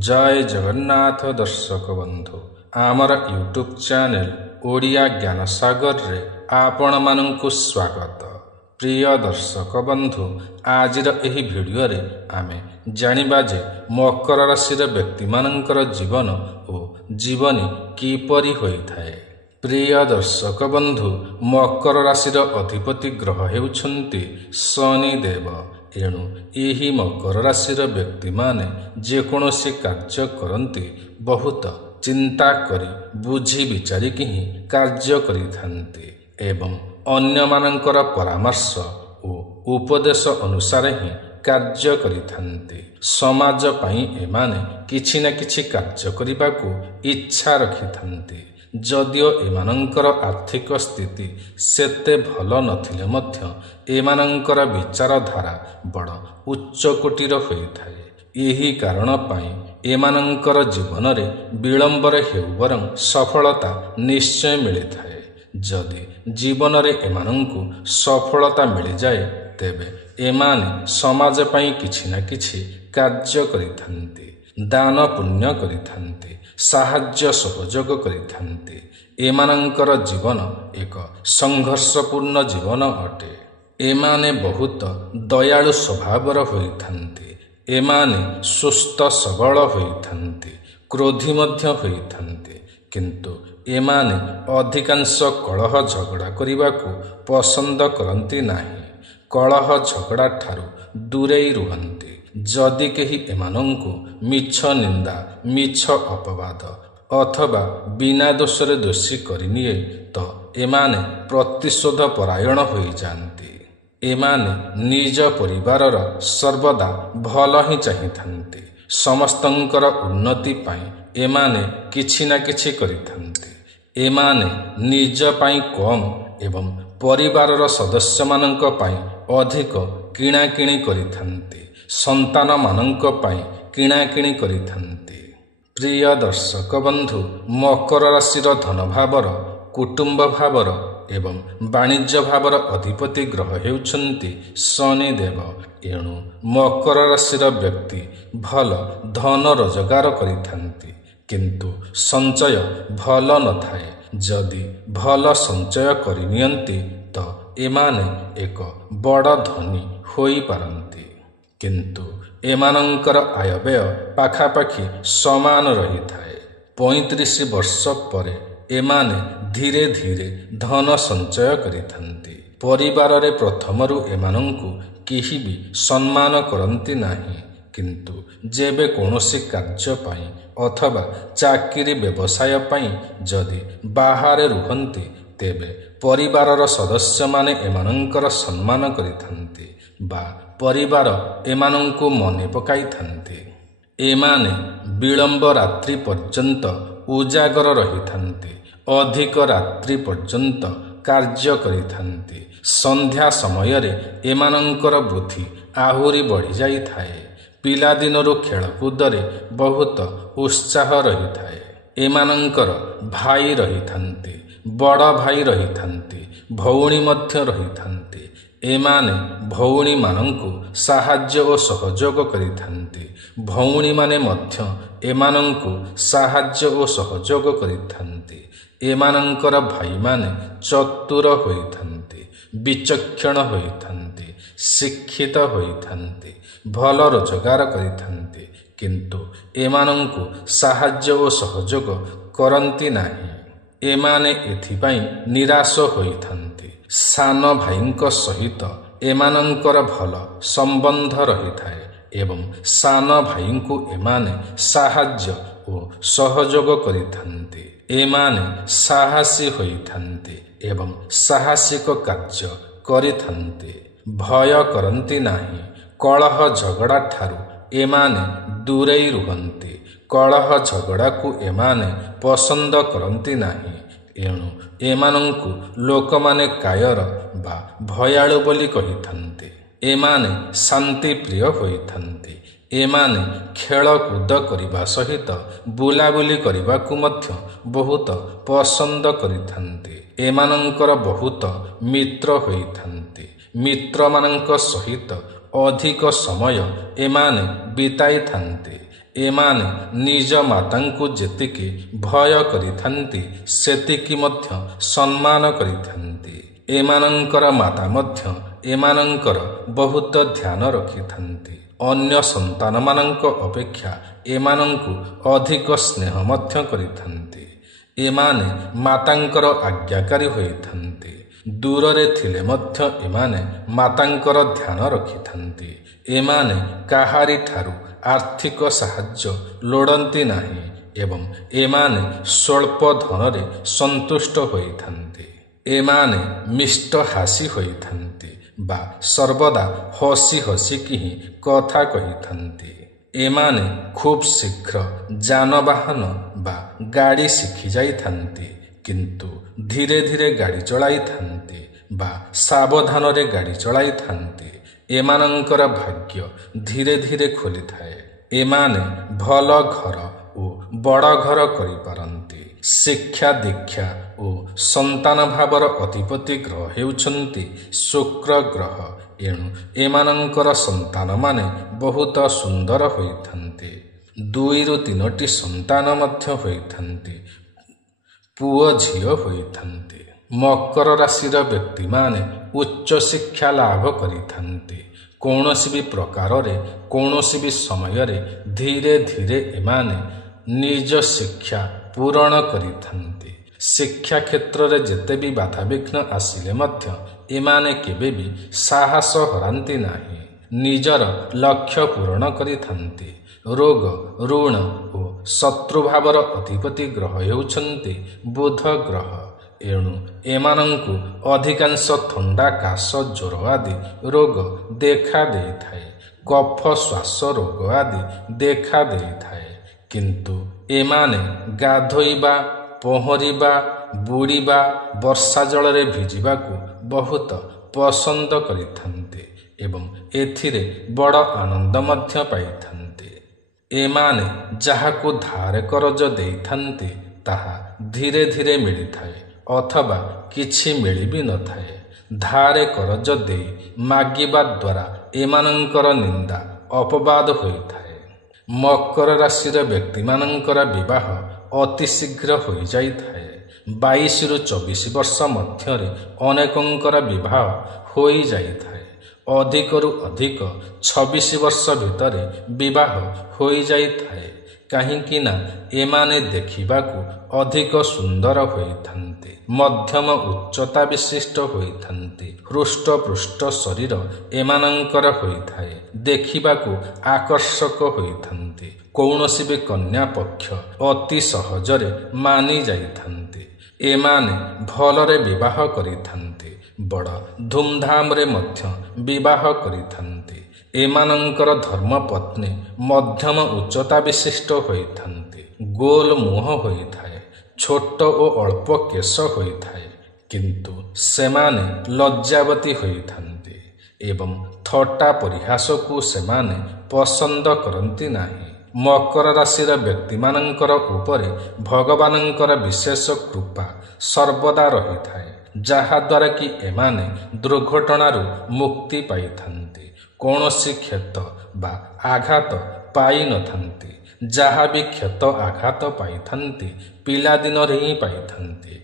जय जगन्नाथ दर्शक बंधु आमर यूट्यूब चैनल ओडिया ज्ञान सागर रे आपण मानंकु स्वागत। प्रिय दर्शक बंधु आजिर एही भिडियो रे आमे जानिबा जे मकर राशि व्यक्ति मानंकर जीवन और जीवनी किपरि होइथाए। प्रिय दर्शक बंधु मकर राशि अधिपति ग्रह हेउछन्ति शनि देव। एणु यही मकर राशि व्यक्ति माने जेकोसी कार्य करती बहुत चिंता करी बुझी विचारिक ही कार्य करिथान्ति एवं अन्य मानकर परामर्श और उपदेश अनुसार ही कार्य करिथान्ति। समाज पई एमाने किछि न किछि कार्य करिबाकू इच्छा रखिथान्ति। जदिओ एमानंकर आर्थिक स्थिति सेते भल नथिले मध्य एमानंकर विचारधारा बड़ उच्च कोटीर होइथाए। यही कारण पाई एमानंकर जीवन रे विलंबर हेउ बरं सफलता निश्चय मिलिथाए। जदि जीवन रे एमानंकु सफलता मिल जाए तेबे एमाने समाज पई किछि न किछि कार्य करिथान्ति, दान पुण्य करिथान्ति, साहाय्य सहयोग करिथान्ति। एमानंकर जीवन एक संघर्षपूर्ण जीवन अटे। एमाने बहुत दयालु स्वभावर होइथान्ति। एमाने सुस्थ सबल होइथान्ति, क्रोधी मध्य होइथान्ति। किंतु एमाने अधिकांश कलह झगड़ा करिबाकू पसंद करती नाही। कलह झगड़ा ठारू दूरेई रुहंती। जदि केही एमानंकु मिछ निंदा मिछ अपवाद अथवा बिना दोषरे दोषी करनिए तो एमाने प्रतिशोध परायण होई जांती। एमाने निज परिवारर सर्वदा भल ही चाहिथान्ति। समस्तंकर उन्नति पाई एमाने किछि ना किछि करिथान्ति। एमाने निज पाई कम एवं परिवारर सदस्य मानंक पाई अधिक किणाकिणी करिथान्ति। संतान मानंक पाई किणाकिणी करिथान्ति। प्रिय दर्शक बंधु मकर राशि धन भावर कुटुंब भावर एवं वाणिज्य भावर अधिपति ग्रह हेउछन्ति शनि देव। एणु मकर राशि व्यक्ति भल धन रोजगार करिथान्ति किंतु संचय भल नथाए। जदि भल संचय करिनियंती तो एमाने एक बड़ धनी होई पारंती। किंतु एमानंकर आयव्यय पाखापाखि समान रही थाए। 35 वर्ष परे एमाने धीरे धीरे धन संचय करिथान्ति। परिवार रे प्रथमरु एमानंकु केही भी सम्मान करंती नाही। किंतु जेबे कोनोसी कार्य पाई अथवा चाकरी व्यवसाय पाई जदि बाहर रुहंती तेबे परिवारर सदस्य माने एमानंकर सम्मान करिथान्ति बा परिवार एमानंकु मने पकाई थान्ति। एमाने विलंब रात्रि पर्यंत उजागर रहिथान्ति। अधिक रात्रि पर्यंत कार्य करिथान्ति। संध्या समय रे एमानंकर बुद्धि आहुरी बढ़ी जाई थाए। पिला दिनरु खेलकूद रे बहुत उत्साह रही थाए। एमानंकर भाई रहिथान्ति, बड़ भाई रहिथान्ति, भौणी मध्य रहिथान्ति। एमाने भौणी मानंकु साहाय्य और सहयोग करिथान्ति। भौणी माने मध्य एमानंकु साहाय्य और सहयोग करिथान्ति। एमानंकर भाई माने चतुर होइथान्ति, विचक्षण होइथान्ति, शिक्षित होइथान्ति, भल रोजगार करिथान्ति। किंतु एमानंकु साहाय्य और सहयोग करंती नाही। एमाने एथिपाई निराश होइथान्ति। सान भाईंक सहित एमानंकर भल संबंध रही थाए एवं सान भाईंकु एमाने साहाय्य और सहयोग करिथान्ति। एमाने साहसी होइथान्ति एवं साहसिक कार्य करिथान्ति। भय करंती नाही। कलह झगड़ा ठारू एमाने दूरेई रुहंती। कलह झगड़ा को एमाने पसंद करंती नाही। एणु एमानंकु लोकमाने कायर बा भयाळु बोली कहिथान्ति। एमाने शांति प्रिय होइथान्ति। एमाने खेल कूद करिबा सहित बुलाबुली करिबाकू मध्य बहुत पसंद करिथान्ति। एमानंकर बहुत मित्र होइथान्ति। मित्र मानंक सहित अधिक समय एमाने बिताई थान्ति। ଏମାନେ ନିଜ ମାତାଙ୍କୁ ଯେତିକି ଭୟ କରିଥାନ୍ତି ସେତିକି ମଧ୍ୟ ସମ୍ମାନ କରିଥାନ୍ତି। ଏମାନଙ୍କର ମାତା ମଧ୍ୟ ଏମାନଙ୍କର ବହୁତ ଧ୍ୟାନ ରଖିଥାନ୍ତି। ଅନ୍ୟ ସନ୍ତାନମାନଙ୍କ ଅପେକ୍ଷା ଏମାନଙ୍କୁ ଅଧିକ ସ୍ନେହ ମଧ୍ୟ କରିଥାନ୍ତି। ଏମାନେ ମାତାଙ୍କର ଆଜ୍ଞାକାରୀ ହୋଇଥାନ୍ତି। ଦୂରରେ ଥିଲେ ମଧ୍ୟ ଏମାନେ ମାତାଙ୍କର ଧ୍ୟାନ ରଖିଥାନ୍ତି। ଏମାନେ କାହାରିଠାରୁ ଆର୍ଥିକ ସାହାଯ୍ୟ ଲୋଡ଼ନ୍ତି ନାହିଁ ଏବଂ ଏମାନେ ସ୍ୱଳ୍ପ ଧନରେ ସନ୍ତୁଷ୍ଟ ହୋଇଥାନ୍ତି। ଏମାନେ ମିଷ୍ଟହାସୀ ହୋଇଥାନ୍ତି ବା ସର୍ବଦା ହସି ହସିକି ହିଁ କଥା କହିଥାନ୍ତି। ଏମାନେ ଖୁବ୍ ଶୀଘ୍ର ଯାନବାହନ ବା ଗାଡ଼ି ଶିଖି ଯାଇଥାନ୍ତି, କିନ୍ତୁ ଧୀରେ ଧୀରେ ଗାଡ଼ି ଚଳାଇଥାନ୍ତି ବା ସାବଧାନରେ ଗାଡ଼ି ଚଳାଇଥାନ୍ତି। ଏମାନଙ୍କର ଭାଗ୍ୟ ଧୀରେ ଧୀରେ ଖୋଲିଥାଏ। ଏମାନେ ଭଲ ଘର ଓ ବଡ଼ ଘର କରିପାରନ୍ତି। ଶିକ୍ଷା, ଦୀକ୍ଷା ଓ ସନ୍ତାନ ଭାବର ଅଧିପତି ଗ୍ରହ ହେଉଛନ୍ତି ଶୁକ୍ର ଗ୍ରହ। ଏଣୁ ଏମାନଙ୍କର ସନ୍ତାନମାନେ ବହୁତ ସୁନ୍ଦର ହୋଇଥାନ୍ତି। 2ରୁ 3ଟି ସନ୍ତାନ ମଧ୍ୟ ହୋଇଥାନ୍ତି। ପୁଅ ଝିଅ ହୋଇଥାନ୍ତି। ମକର ରାଶିର ବ୍ୟକ୍ତିମାନେ ଉଚ୍ଚ ଶିକ୍ଷା ଲାଭ କରିଥାନ୍ତି। କୌଣସି ବି ପ୍ରକାରରେ କୌଣସି ବି ସମୟରେ ଧୀରେ ଧୀରେ ଏମାନେ ନିଜ ଶିକ୍ଷା ପୂରଣ କରିଥାନ୍ତି। ଶିକ୍ଷା କ୍ଷେତ୍ରରେ ଯେତେ ବି ବାଧାବିଘ୍ନ ଆସିଲେ ମଧ୍ୟ ଏମାନେ କେବେ ବି ସାହସ ହରାନ୍ତି ନାହିଁ। ନିଜର ଲକ୍ଷ୍ୟ ପୂରଣ କରିଥାନ୍ତି। ରୋଗ, ଋଣ ଓ ଶତ୍ରୁଭାବର ଅଧିପତି ଗ୍ରହ ହେଉଛନ୍ତି ବୁଧ ଗ୍ରହ। ଏଣୁ ଏମାନଙ୍କୁ ଅଧିକାଂଶ ଥଣ୍ଡା, କାଶ, ଜ୍ୱର ଆଦି ରୋଗ ଦେଖା ଦେଇଥାଏ। କଫ, ଶ୍ୱାସ ରୋଗ ଆଦି ଦେଖା ଦେଇଥାଏ। କିନ୍ତୁ ଏମାନେ ଗାଧୋଇବା, ପହଁରିବା, ବୁଡ଼ିବା, ବର୍ଷା ଜଳରେ ଭିଜିବାକୁ ବହୁତ ପସନ୍ଦ କରିଥାନ୍ତି ଏବଂ ଏଥିରେ ବଡ଼ ଆନନ୍ଦ ମଧ୍ୟ ପାଇଥାନ୍ତି। ଏମାନେ ଯାହାକୁ ଧାର କରଜ ଦେଇଥାନ୍ତି ତାହା ଧୀରେ ଧୀରେ ମିଳିଥାଏ ଅଥବା କିଛି ମିଳି ବି ନଥାଏ। ଧାର କରଜ ଦେଇ ମାଗିବା ଦ୍ୱାରା ଏମାନଙ୍କର ନିନ୍ଦା, ଅପବାଦ ହୋଇଥାଏ। ମକର ରାଶିର ବ୍ୟକ୍ତିମାନଙ୍କର ବିବାହ ଅତି ଶୀଘ୍ର ହୋଇଯାଇଥାଏ। 22ରୁ 24 ବର୍ଷ ମଧ୍ୟରେ ଅନେକଙ୍କର ବିବାହ ହୋଇଯାଇଥାଏ। ଅଧିକରୁ ଅଧିକ 26 ବର୍ଷ ଭିତରେ ବିବାହ ହୋଇଯାଇଥାଏ। କାହିଁକି ନା ଏମାନେ ଦେଖିବାକୁ ଅଧିକ ସୁନ୍ଦର ହୋଇଥାନ୍ତି, ମଧ୍ୟମ ଉଚ୍ଚତା ବିଶିଷ୍ଟ ହୋଇଥାନ୍ତି। ହୃଷ୍ଟପୃଷ୍ଟ ଶରୀର ଏମାନଙ୍କର ହୋଇଥାଏ। ଦେଖିବାକୁ ଆକର୍ଷକ ହୋଇଥାନ୍ତି। କୌଣସି ବି କନ୍ୟା ପକ୍ଷ ଅତି ସହଜରେ ମାନି ଯାଇଥାନ୍ତି। ଏମାନେ ଭଲରେ ବିବାହ କରିଥାନ୍ତି। ବଡ଼ ଧୁମଧାମରେ ମଧ୍ୟ ବିବାହ କରିଥାନ୍ତି। ଏମାନଙ୍କର ଧର୍ମପତ୍ନୀ ମଧ୍ୟମ ଉଚ୍ଚତା ବିଶିଷ୍ଟ ହୋଇଥାନ୍ତି। ଗୋଲ ମୁହଁ ହୋଇଥାଏ। ଛୋଟ ଓ ଅଳ୍ପ କେଶ ହୋଇଥାଏ। କିନ୍ତୁ ସେମାନେ ଲଜ୍ଜାବତୀ ହୋଇଥାନ୍ତି ଏବଂ ଥଟ୍ଟା ପରିହାସକୁ ସେମାନେ ପସନ୍ଦ କରନ୍ତି ନାହିଁ। ମକର ରାଶିର ବ୍ୟକ୍ତିମାନଙ୍କର ଉପରେ ଭଗବାନଙ୍କର ବିଶେଷ କୃପା ସର୍ବଦା ରହିଥାଏ, ଯାହାଦ୍ୱାରା କି ଏମାନେ ଦୁର୍ଘଟଣାରୁ ମୁକ୍ତି ପାଇଥାନ୍ତି। କୌଣସି କ୍ଷତ ବା ଆଘାତ ପାଇନଥାନ୍ତି। ଯାହା ବି କ୍ଷତ ଆଘାତ ପାଇଥାନ୍ତି ପିଲାଦିନରେ ହିଁ ପାଇଥାନ୍ତି।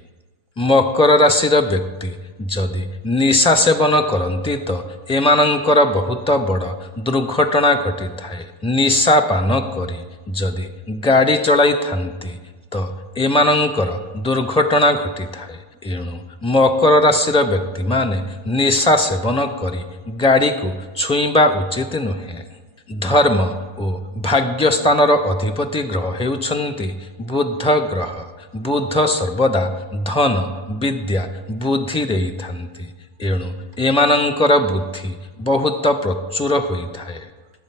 ମକର ରାଶିର ବ୍ୟକ୍ତି ଯଦି ନିଶା ସେବନ କରନ୍ତି ତ ଏମାନଙ୍କର ବହୁତ ବଡ଼ ଦୁର୍ଘଟଣା ଘଟିଥାଏ। ନିଶା ପାନ କରି ଯଦି ଗାଡ଼ି ଚଳାଇଥାନ୍ତି ତ ଏମାନଙ୍କର ଦୁର୍ଘଟଣା ଘଟିଥାଏ। ଏଣୁ ମକର ରାଶିର ବ୍ୟକ୍ତିମାନେ ନିଶା ସେବନ କରି ଗାଡ଼ିକୁ ଛୁଇଁବା ଉଚିତ ନୁହେଁ। ଧର୍ମ ଓ ଭାଗ୍ୟସ୍ଥାନର ଅଧିପତି ଗ୍ରହ ହେଉଛନ୍ତି ବୁଧ ଗ୍ରହ। ବୁଧ ସର୍ବଦା ଧନ, ବିଦ୍ୟା, ବୁଦ୍ଧି ଦେଇଥାନ୍ତି। ଏଣୁ ଏମାନଙ୍କର ବୁଦ୍ଧି ବହୁତ ପ୍ରଚୁର ହୋଇଥାଏ।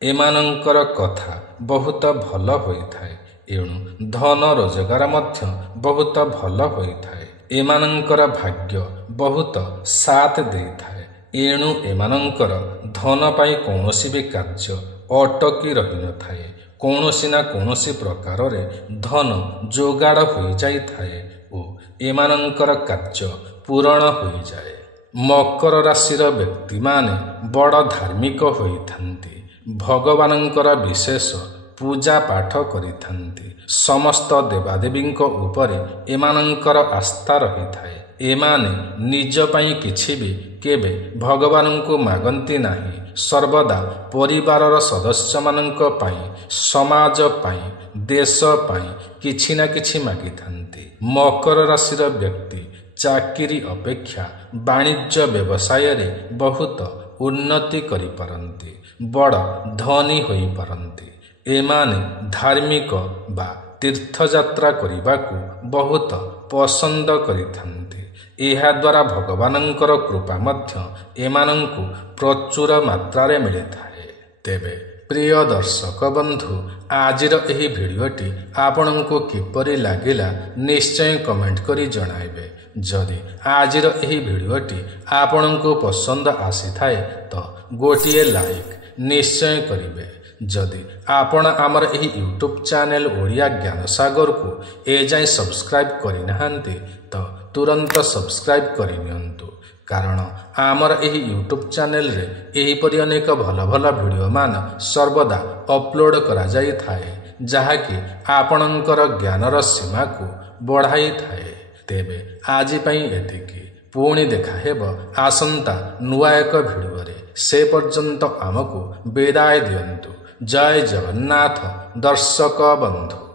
ଏମାନଙ୍କର କଥା ବହୁତ ଭଲ ହୋଇଥାଏ। ଏଣୁ ଧନ ରୋଜଗାର ମଧ୍ୟ ବହୁତ ଭଲ ହୋଇଥାଏ। ଏମାନଙ୍କର ଭାଗ୍ୟ ବହୁତ ସାଥ ଦେଇଥାଏ। ଏଣୁ ଏମାନଙ୍କର ଧନ ପାଇଁ କୌଣସି ବି କାର୍ଯ୍ୟ ଅଟକି ରହିନଥାଏ। କୌଣସି ନା କୌଣସି ପ୍ରକାରରେ ଧନ ଯୋଗାଡ଼ ହୋଇଯାଇଥାଏ ଓ ଏମାନଙ୍କର କାର୍ଯ୍ୟ ପୂରଣ ହୋଇଯାଏ। ମକର ରାଶିର ବ୍ୟକ୍ତିମାନେ ବଡ଼ ଧାର୍ମିକ ହୋଇଥାନ୍ତି। ଭଗବାନଙ୍କର ବିଶେଷ ପୂଜା ପାଠ କରିଥାନ୍ତି। ସମସ୍ତ ଦେବାଦେବୀଙ୍କ ଉପରେ ଏମାନଙ୍କର ଆସ୍ଥା ରହିଥାଏ। ଏମାନେ ନିଜ ପାଇଁ କିଛି ବି କେବେ ଭଗବାନଙ୍କୁ ମାଗନ୍ତି ନାହିଁ। ସର୍ବଦା ପରିବାରର ସଦସ୍ୟମାନଙ୍କ ପାଇଁ, ସମାଜ ପାଇଁ, ଦେଶ ପାଇଁ କିଛି ନା କିଛି ମାଗିଥାନ୍ତି। ମକର ରାଶିର ବ୍ୟକ୍ତି ଚାକିରି ଅପେକ୍ଷା ବାଣିଜ୍ୟ ବ୍ୟବସାୟରେ ବହୁତ ଉନ୍ନତି କରିପାରନ୍ତି, ବଡ଼ ଧନୀ ହୋଇପାରନ୍ତି। ଏମାନେ ଧାର୍ମିକ ବା ତୀର୍ଥଯାତ୍ରା କରିବାକୁ ବହୁତ ପସନ୍ଦ କରିଥାନ୍ତି। ଏହାଦ୍ୱାରା ଭଗବାନଙ୍କର କୃପା ମଧ୍ୟ ଏମାନଙ୍କୁ ପ୍ରଚୁର ମାତ୍ରାରେ ମିଳିଥାଏ। ତେବେ ପ୍ରିୟ ଦର୍ଶକ ବନ୍ଧୁ, ଆଜିର ଏହି ଭିଡ଼ିଓଟି ଆପଣଙ୍କୁ କିପରି ଲାଗିଲା ନିଶ୍ଚୟ କମେଣ୍ଟ କରି ଜଣାଇବେ। ଯଦି ଆଜିର ଏହି ଭିଡ଼ିଓଟି ଆପଣଙ୍କୁ ପସନ୍ଦ ଆସିଥାଏ ତ ଗୋଟିଏ ଲାଇକ୍ ନିଶ୍ଚୟ କରିବେ। ଯଦି ଆପଣ ଆମର ଏହି ୟୁଟ୍ୟୁବ୍ ଚ୍ୟାନେଲ ଓଡ଼ିଆ ଜ୍ଞାନସାଗରକୁ ଏଯାଏଁ ସବସ୍କ୍ରାଇବ୍ କରିନାହାନ୍ତି ତ ତୁରନ୍ତ ସବସ୍କ୍ରାଇବ୍ କରିନିଅନ୍ତୁ, କାରଣ ଆମର ଏହି ୟୁଟ୍ୟୁବ୍ ଚ୍ୟାନେଲରେ ଏହିପରି ଅନେକ ଭଲ ଭଲ ଭିଡ଼ିଓମାନ ସର୍ବଦା ଅପଲୋଡ଼ କରାଯାଇଥାଏ, ଯାହାକି ଆପଣଙ୍କର ଜ୍ଞାନର ସୀମାକୁ ବଢ଼ାଇଥାଏ। ତେବେ ଆଜି ପାଇଁ ଏତିକି। ପୁଣି ଦେଖା ହେବ ଆସନ୍ତା ନୂଆ ଏକ ଭିଡ଼ିଓରେ। ସେ ପର୍ଯ୍ୟନ୍ତ ଆମକୁ ବିଦାୟ ଦିଅନ୍ତୁ। ଜୟ ଜଗନ୍ନାଥ ଦର୍ଶକ ବନ୍ଧୁ।